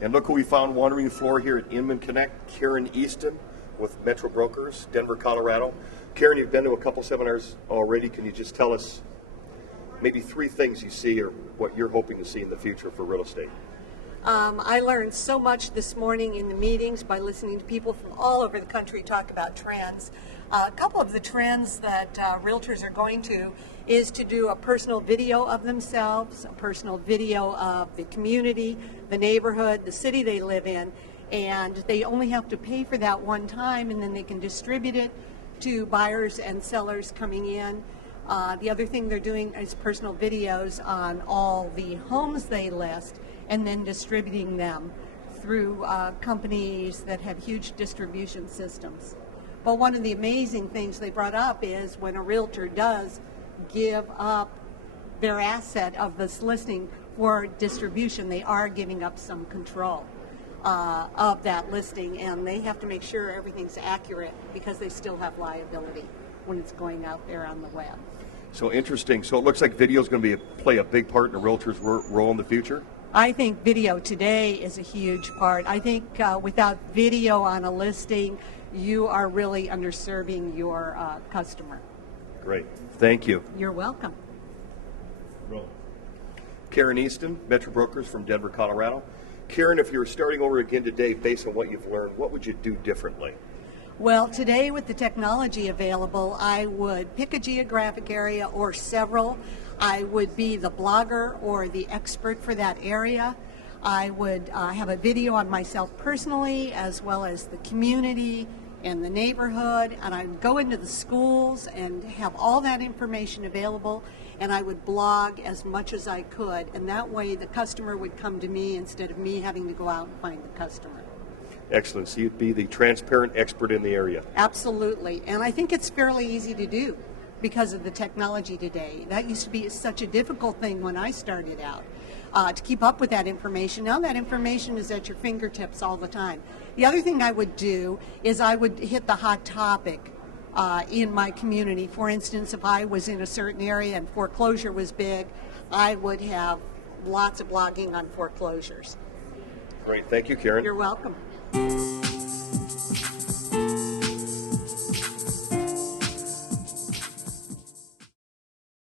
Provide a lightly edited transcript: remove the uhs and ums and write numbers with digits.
And look who we found wandering the floor here at Inman Connect, Karen Easton with Metro Brokers, Denver, Colorado. Karen, you've been to a couple seminars already. Can you just tell us maybe 3 things you see or what you're hoping to see in the future for real estate? I learned so much this morning in the meetings by listening to people from all over the country talk about trends. A couple of the trends that realtors are going to is to do a personal video of themselves, a personal video of the community, the neighborhood, the city they live in, and they only have to pay for that one time, and then they can distribute it to buyers and sellers coming in. The other thing they're doing is personal videos on all the homes they list and then distributing them through companies that have huge distribution systems. But one of the amazing things they brought up is when a realtor does give up their asset of this listing for distribution, they are giving up some control of that listing, and they have to make sure everything's accurate because they still have liability when it's going out there on the web. So interesting. So it looks like video is going to play a big part in a realtor's role in the future? I think video today is a huge part. I think without video on a listing, you are really underserving your customer. Great. Thank you. You're welcome. Karen Easton, Metro Brokers from Denver, Colorado. Karen, if you were starting over again today based on what you've learned, what would you do differently? Well, today with the technology available, I would pick a geographic area or several. I would be the blogger or the expert for that area. I would have a video on myself personally as well as the community and the neighborhood, and I would go into the schools and have all that information available, and I would blog as much as I could, and that way the customer would come to me instead of me having to go out and find the customer. Excellent. So you'd be the transparent expert in the area. Absolutely, and I think it's fairly easy to do because of the technology today. That used to be such a difficult thing when I started out, to keep up with that information. Now that information is at your fingertips all the time. The other thing I would do is I would hit the hot topic in my community. For instance, if I was in a certain area and foreclosure was big, I would have lots of blogging on foreclosures. Great. Thank you, Karen. You're welcome.